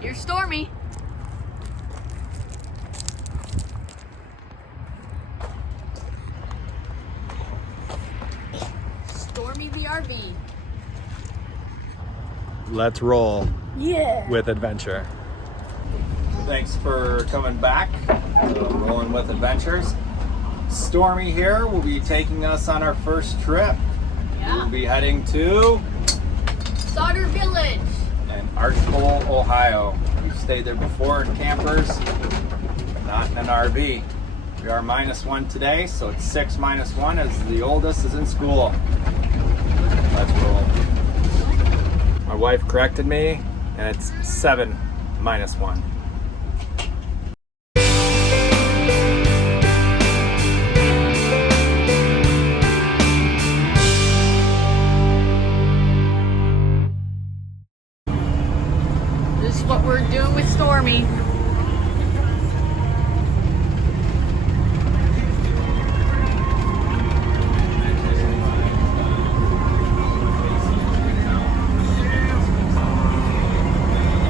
Here's Stormy. Stormy the RV. Let's roll Yeah. with adventure. Thanks for coming back to Rolling with Adventures. Stormy here will be taking us on our first trip. We'll be heading to Sauder Village in Archbold, Ohio. We've stayed there before in campers, not in an RV. We are -1 today, so it's 6 minus 1 as the oldest is in school. Let's roll. My wife corrected me, and it's 7 minus 1. This is what we're doing with Stormy.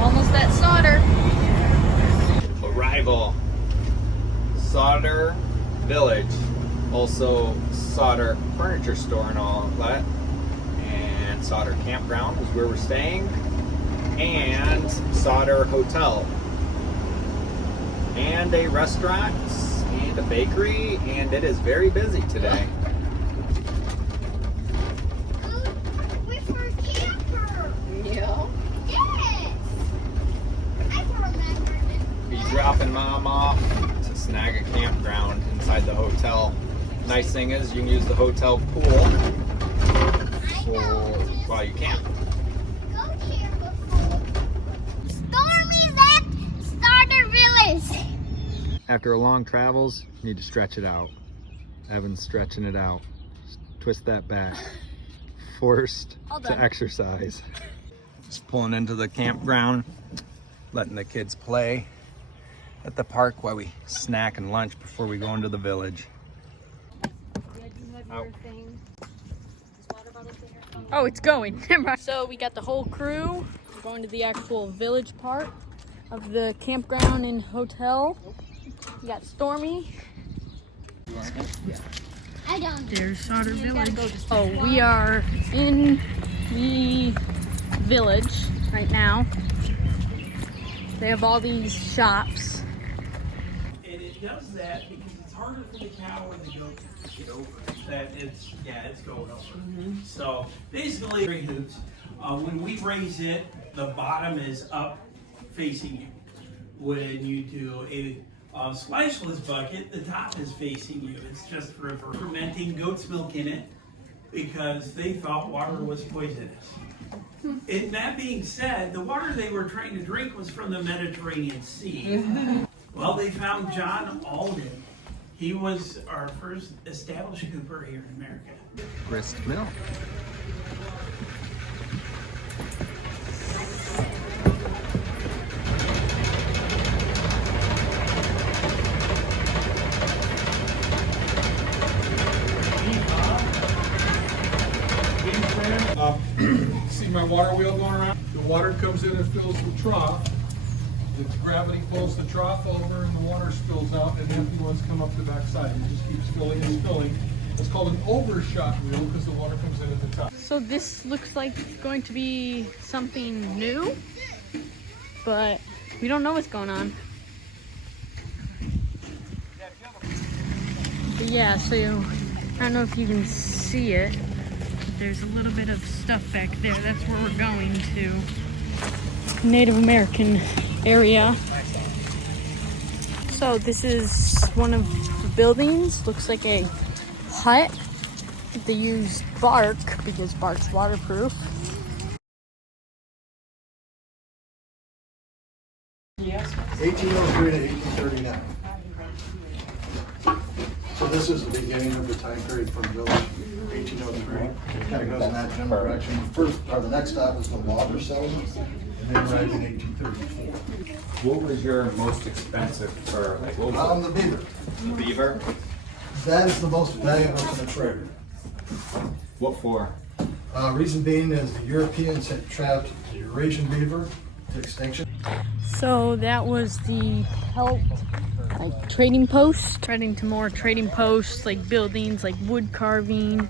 Almost at Sauder. Arrival. Sauder Village. Also Sauder Furniture Store and all of that. And Sauder Campground is where we're staying. And Sauder Hotel. And a restaurant and a bakery, and it is very busy today. We're for a camper. Yeah. Yes. I remember it. Be dropping mom off to snag a campground inside the hotel. Nice thing is you can use the hotel pool while you camp. Go here before. Stormie's at Sauder Village. After long travels, you need to stretch it out. Evan's stretching it out. Just twist that back. Forced All to done. exercise. Just pulling into the campground, letting the kids play at the park while we snack and lunch before we go into the village. Oh, it's going. So we got the whole crew. We're going to the actual village part of the campground and hotel. We got Stormy. I don't. There's Sauder Village. Oh, we are in the village right now. They have all these shops. And it does that because it's harder for the cow or the goat to get over it. That it's going over. So basically, hoops. When we raise it, the bottom is up facing you. When you do a sliceless bucket, the top is facing you. It's just for fermenting goat's milk in it because they thought water was poisonous. And that being said, the water they were trying to drink was from the Mediterranean Sea. Well, they found John Alden. He was our first established cooper here in America. Grist milk. See my water wheel going around? The water comes in and fills the trough. The gravity pulls the trough over and the water spills out and the empty ones come up the backside. It just keeps filling and filling. It's called an overshot wheel because the water comes in at the top. So this looks like it's going to be something new, but we don't know what's going on. But yeah, so I don't know if you can see it. There's a little bit of stuff back there. That's where we're going to. Native American area. So this is one of the buildings. Looks like a hut. They use bark because bark's waterproof. Yes. 1803 to 1839. So this is the beginning of the time period from village, 1803. It kind of goes in that general direction. First, or the next stop is the logger settlement, and then right in 1834. What was your most expensive fur? Like what was The beaver. the beaver? That is the most valuable to the trade. What for? Reason being is the Europeans had trapped the Eurasian beaver to extinction. So that was the pelt, like trading post. Heading to more trading posts, like buildings, like wood carving,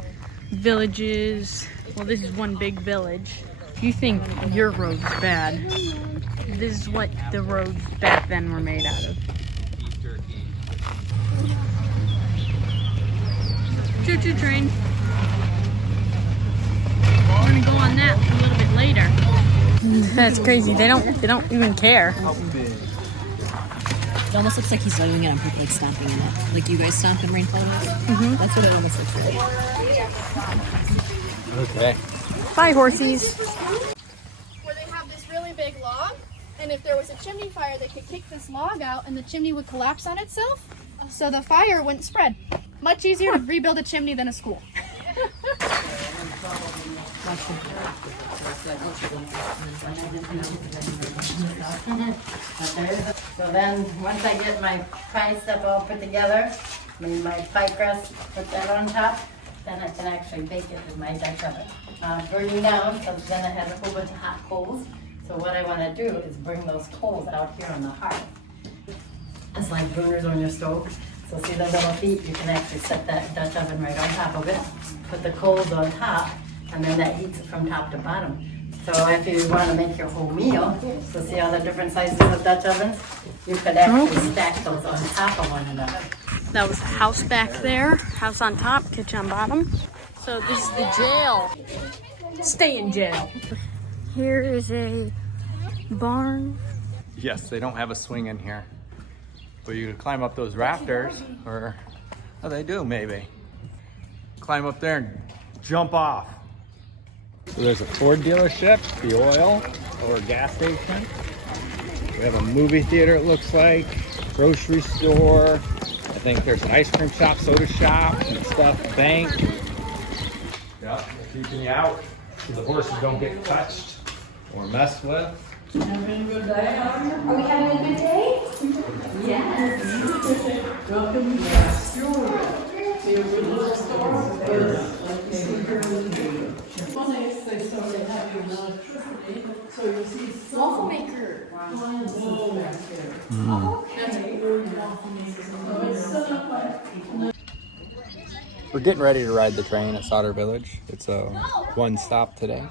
villages. Well, this is one big village. If you think your road's bad, this is what the roads back then were made out of. Choo-choo train. We're gonna go on that a little bit later. That's crazy. They don't even care. It almost looks like he's doing it on purpose, like stomping in it. Like you guys stomp in rainfall. That's what it almost looks like. Okay. Bye, horsies. Where they have this really big log, and if there was a chimney fire, they could kick this log out and the chimney would collapse on itself, so the fire wouldn't spread. Much easier to rebuild a chimney than a school. So then, once I get my pie stuff all put together, my pie crust, put that on top, then I can actually bake it in my Dutch oven. Burning down, so then I have a whole bunch of hot coals. So what I want to do is bring those coals out here on the hearth. It's like burners on your stove. So see the little feet, you can actually set that Dutch oven right on top of it, put the coals on top, and then that heats it from top to bottom. So if you want to make your whole meal, so see all the different sizes of Dutch ovens, you could actually stack those on top of one another. That was the house back there. House on top, kitchen on bottom. So this is the jail. Stay in jail. Here is a barn. Yes, they don't have a swing in here. But you can climb up those rafters, or, oh, they do maybe. Climb up there and jump off. So there's a Ford dealership, the oil, or gas station. We have a movie theater, it looks like, grocery store. I think there's an ice cream shop, soda shop, and stuff, bank. Yeah, keeping you out so the horses don't get touched or messed with. Are we having a good day? Waffle maker. We're getting ready to ride the train at Sauder Village. It's a one stop today.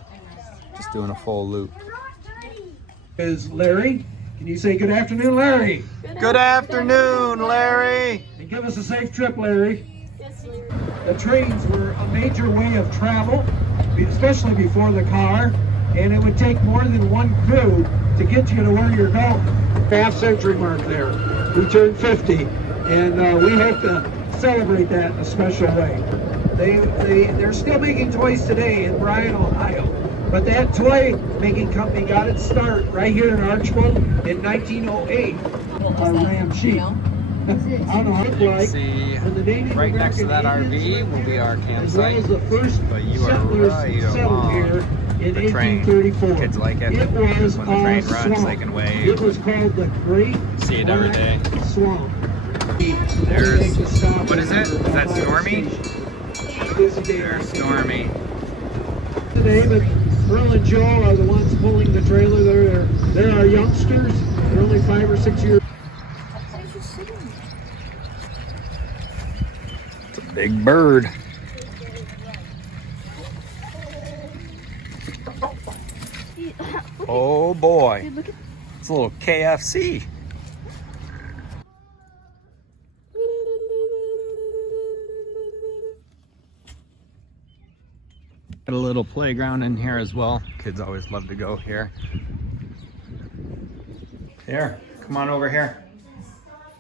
Just doing a full loop. Is Larry. Can you say good afternoon, Larry? Good afternoon, Larry. And give us a safe trip, Larry. The trains were a major way of travel, especially before the car, and it would take more than one crew to get you to where you're going. Half-century mark there. We turned 50, and we have to celebrate that in a special way. They're still making toys today in Bryan, Ohio. But that toy making company got its start right here in Archbold in 1908. Our ram sheep. I don't know how it looked like. See, And the Native right next to that American RV Indians, will be our as well campsite. as the first But you are settlers right settled here along in the train. 1834. Kids like it. It was When the train a runs, swamp. they can wave. It was called the Great See it every day. Black Swamp. There's, what is it? Is that Stormie? Busy day There's Stormie. today, but Earl and Joe are the ones pulling the trailer. They're our youngsters. They're only 5 or 6 years. It's a big bird. Oh boy. It's a little KFC. Got a little playground in here as well. Kids always love to go here. Here, come on over here.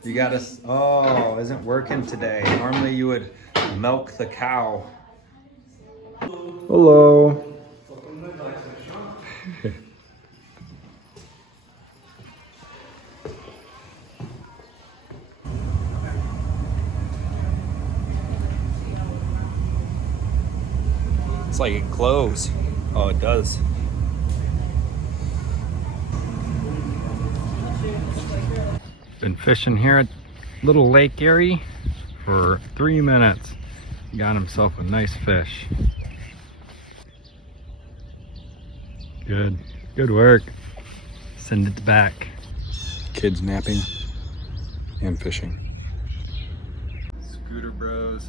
You got us. Oh, isn't working today. Normally you would milk the cow. Hello. It's like it glows. Oh, it does. Been fishing here at Little Lake Erie for 3 minutes. Got himself a nice fish. Good. Good work. Send it back. Kids napping and fishing. Scooter bros.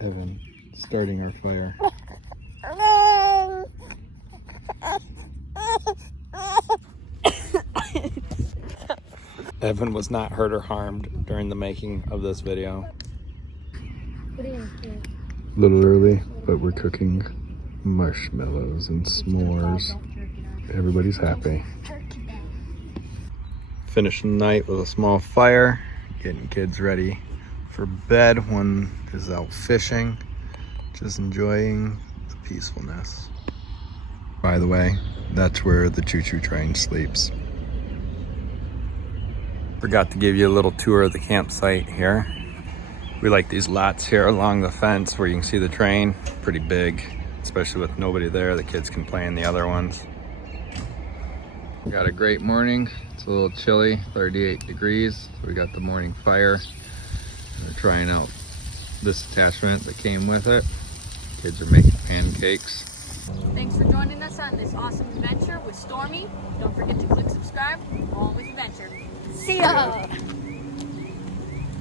Evan starting our fire. Evan was not hurt or harmed during the making of this video. A little early, but we're cooking marshmallows and s'mores. Everybody's happy. Finishing the night with a small fire, getting kids ready for bed. One is out fishing, just enjoying the peacefulness. By the way, that's where the choo-choo train sleeps. Forgot to give you a little tour of the campsite here. We like these lots here along the fence where you can see the train. Pretty big, especially with nobody there. The kids can play in the other ones. We got a great morning. It's a little chilly, 38 degrees. So we got the morning fire. We're trying out this attachment that came with it. Kids are making pancakes. Thanks for joining us on this awesome adventure with Stormie. Don't forget to click subscribe. Always adventure. See ya!